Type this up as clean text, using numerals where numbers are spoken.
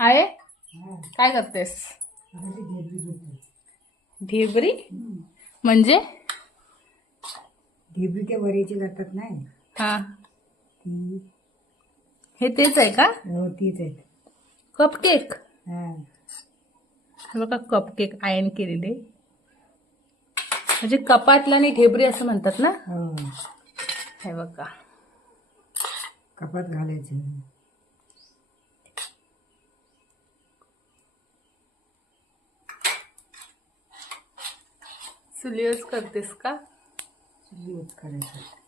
आहे. हा, काय करतेस? आता ती ढेबरी करते. ढेबरी म्हणजे? ढेबरी ते वरीची करतात नाही हा, ती. हे तेच आहे का? हो तीच आहे. कपकेक. हा, हे बघा कपकेक आयन केलेले, म्हणजे कपातला आणि ढेबरी असं म्हणतात ना. हो हे बघा. कपात घालायचं. चुलीवरच करतेस का? चुलीवरच करायचं.